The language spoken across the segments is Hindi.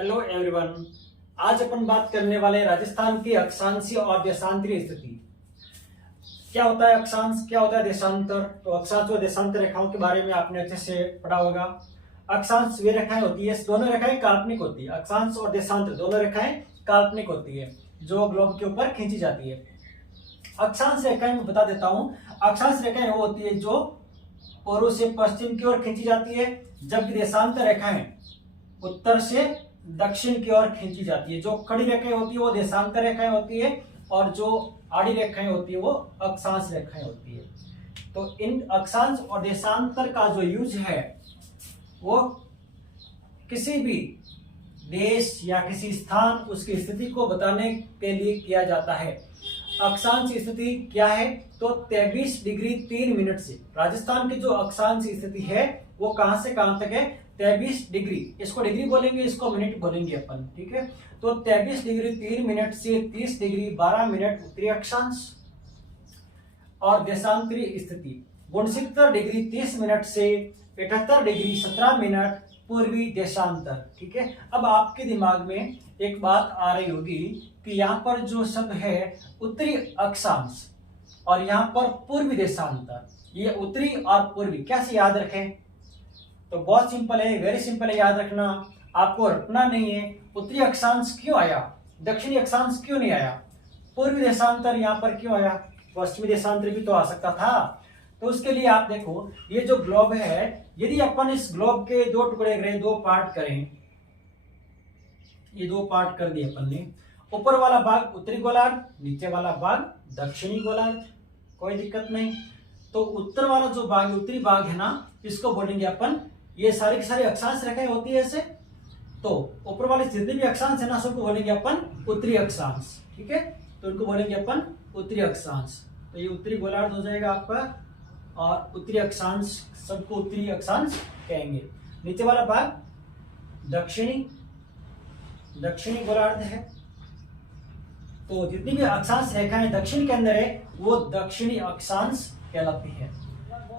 Hello everyone. आज अपन बात करने वाले राजस्थान की अक्षांशीय और देशांतरीय स्थिति। क्या होता है अक्षांश, क्या होता है देशांतर। तो अक्षांश और देशांतर रेखाओं के बारे में आपने अच्छे से पढ़ा होगा। अक्षांश वे रेखाएं होती है, दोनों रेखाएं काल्पनिक होती है। अक्षांश और देशांतर दोनों रेखाएं काल्पनिक होती है जो ग्लोब के ऊपर खींची जाती है। अक्षांश रेखाएं मैं बता देता हूं। अक्षांश रेखाएं वो होती है जो पूर्व से पश्चिम की ओर खींची जाती है, जबकि देशांतर रेखाएं उत्तर से दक्षिण की ओर खींची जाती है। जो खड़ी रेखाएं होती है वो देशांतर रेखाएं होती है और जो आड़ी रेखाएं होती है वो अक्षांश रेखाएं होती है। तो इन अक्षांश और देशांतर का जो यूज है वो किसी भी देश या किसी स्थान उसकी स्थिति को बताने के लिए किया जाता है। अक्षांश स्थिति क्या है तो 23 डिग्री 3 मिनट से राजस्थान की जो अक्षांश स्थिति है वो कहां से कहां तक है 23 डिग्री। इसको डिग्री बोलेंगे, इसको मिनट बोलेंगे अपन, ठीक है। तो 23 डिग्री 3 मिनट से 30 डिग्री 12 मिनट उत्तरी अक्षांश और देशांतरीय स्थिति 69 डिग्री 30 मिनट से 78 डिग्री 17 मिनट पूर्वी देशांतर, ठीक है। अब आपके दिमाग में एक बात आ रही होगी कि यहाँ पर जो शब्द है उत्तरी अक्षांश और यहाँ पर पूर्वी देशांतर, ये उत्तरी और पूर्वी कैसे याद रखें। तो बहुत सिंपल है, वेरी सिंपल है याद रखना, आपको रटना नहीं है। उत्तरी अक्षांश क्यों आया, दक्षिणी अक्षांश क्यों नहीं आया, पूर्वी देशांतर यहाँ पर क्यों आया, पश्चिमी देशांतर भी तो आ सकता था। तो उसके लिए आप देखो ये जो ग्लोब है, यदि अपन इस ग्लोब के दो टुकड़े करें, दो पार्ट करें, ये दो पार्ट कर दिए अपन ने। ऊपर वाला भाग उत्तरी गोलार्ध, नीचे वाला भाग दक्षिणी गोलार्ध, कोई दिक्कत नहीं। तो उत्तर वाला जो भाग उत्तरी भाग है ना, इसको बोलेंगे अपन, ये सारी की सारी अक्षांश रेखाएं होती है ऐसे। तो ऊपर वाले जितने भी अक्षांश है ना सबको बोलेंगे अपन उत्तरी अक्षांश, ठीक है। तो उनको बोलेंगे अपन उत्तरी अक्षांश। तो ये उत्तरी गोलार्ध हो जाएगा आपका और उत्तरी अक्षांश, सबको उत्तरी अक्षांश कहेंगे। नीचे वाला भाग दक्षिणी गोलार्ध है। तो जितनी भी अक्षांश रेखाएं दक्षिण के अंदर है वो दक्षिणी अक्षांश कहलाती है।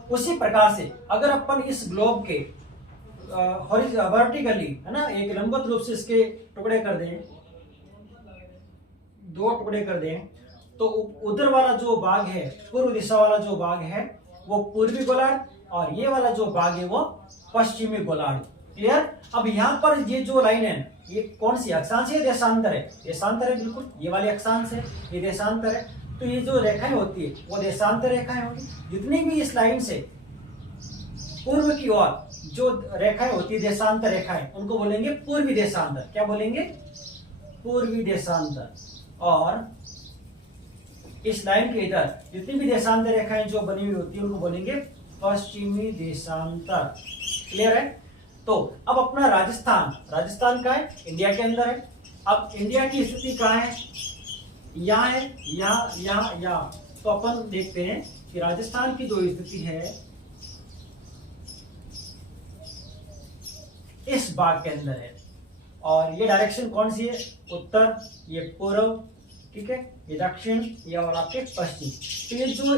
उसी प्रकार से अगर अपन इस ग्लोब के वर्टिकली है ना, एक लंबवत रूप से इसके टुकड़े कर दें, दो टुकड़े कर दें, तो उधर वाला जो भाग है, पूर्व दिशा वाला जो भाग है वो पूर्वी गोलार्ध और ये वाला जो भाग है वो पश्चिमी गोलार्ध। क्लियर। अब यहाँ पर ये जो लाइन है ये कौन सी अक्षांश है, देशांतर है। देशांतर है बिल्कुल, ये वाली अक्षांश है, ये देशांतर है। तो ये जो रेखाएं होती है वो देशांतर रेखाएं होगी। जितनी भी इस लाइन से पूर्व की ओर जो रेखाएं होती है देशांतर रेखाएं, उनको बोलेंगे पूर्वी देशांतर। क्या बोलेंगे, पूर्वी देशांतर। और इस लाइन के इधर जितनी भी देशांतर रेखाएं जो बनी हुई होती है उनको बोलेंगे पश्चिमी देशांतर। क्लियर है। तो अब अपना राजस्थान का है, इंडिया के अंदर है। अब इंडिया की स्थिति कहाँ है, यहाँ है, यहाँ। तो अपन देखते हैं कि राजस्थान की जो स्थिति है इस भाग के अंदर है। और ये डायरेक्शन कौन सी है, उत्तर, ये पूर्व, ठीक है, ये दक्षिण, ये और आपके पश्चिम। तो ये जो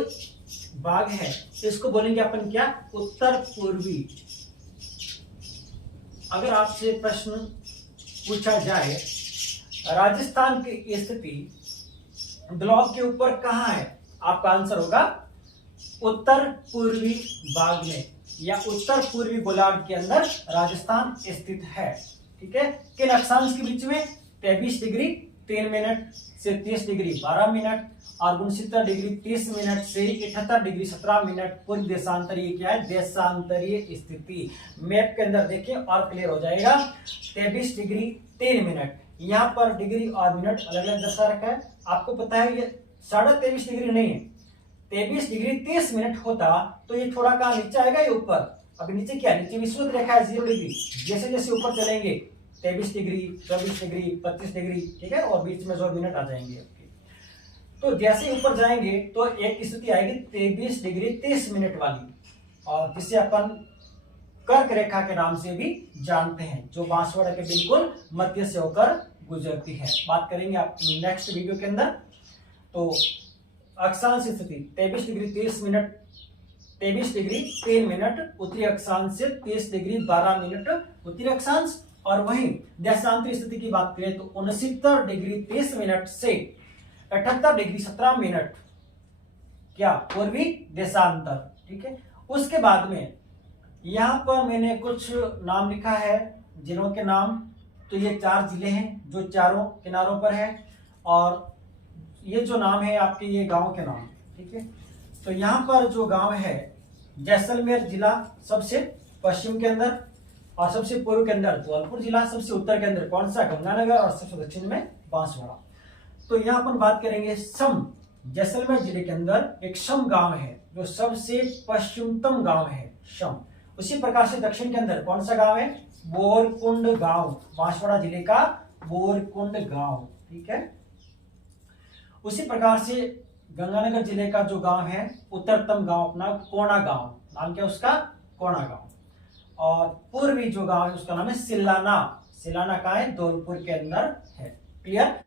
भाग है इसको बोलेंगे अपन क्या, उत्तर पूर्वी। अगर आपसे प्रश्न पूछा जाए राजस्थान की स्थिति ग्लोब के ऊपर कहाँ है, आपका आंसर होगा उत्तर पूर्वी भाग में या उत्तर पूर्वी गोलार्ध के अंदर राजस्थान स्थित है, ठीक है। किन अक्षांश के बीच में, 23 डिग्री 3 मिनट से 30 डिग्री 12 मिनट और 69 डिग्री 30 मिनट से 78 डिग्री 17 मिनट पूर्व देशांतरीय। क्या है, देशांतरीय स्थिति। मैप के अंदर देखिए और क्लियर हो जाएगा। 23 डिग्री 3 मिनट, यहाँ पर डिग्री और मिनट अलग अलग दर्शा रखा है। आपको पता है ये 23.5 डिग्री नहीं है, 23 डिग्री 30 मिनट होता तो ये थोड़ा कहाँ नीचे आएगा, ये ऊपर। अभी नीचे क्या, नीचे विषुवत रेखा है 0 डिग्री। जैसे जैसे ऊपर चलेंगे 23 डिग्री 24 डिग्री 25 डिग्री, ठीक है, और बीच में जो मिनट आ जाएंगे आपके। तो जैसे ऊपर जाएंगे तो एक स्थिति आएगी 23 डिग्री 30 मिनट वाली, और जिसे अपन कर्क रेखा के नाम से भी जानते हैं, जो बांसवाड़ा के बिल्कुल मध्य से होकर गुजरती है। बात करेंगे आप नेक्स्ट वीडियो के अंदर। तो अक्षांश स्थिति 23 डिग्री 30 मिनट 23 डिग्री 3 मिनट उत्तरी अक्षांश से 30 डिग्री 12 मिनट उत्तरी अक्षांश और वहीं देशांतरी स्थिति की बात करें तो 69 डिग्री 30 मिनट से 78 डिग्री 17 मिनट क्या पूर्वी देशांतर। ठीक है, उसके बाद में यहां पर मैंने कुछ नाम लिखा है जिलों के नाम। तो ये 4 जिले हैं जो चारों किनारों पर है, और ये जो नाम है आपके ये गांव के नाम। ठीक है, तो यहाँ पर जो गांव है जैसलमेर जिला सबसे पश्चिम के अंदर, और सबसे पूर्व के अंदर धौलपुर जिला, सबसे उत्तर के अंदर कौन सा गंगानगर, और सबसे दक्षिण में बांसवाड़ा। तो यहाँ अपन बात करेंगे सम, जैसलमेर जिले के अंदर एक सम गांव है जो सबसे पश्चिमतम गांव है सम। उसी प्रकार से दक्षिण के अंदर कौन सा गांव है, बोरकुंड गांव, बांसवाड़ा जिले का बोरकुंड गांव। ठीक है, उसी प्रकार से गंगानगर जिले का जो गांव है उत्तरतम गांव अपना कोना गांव, नाम क्या उसका, कोना गांव। और पूर्वी जो गांव है उसका नाम है सिलाना। सिलाना कहाँ है, धौलपुर के अंदर है। क्लियर।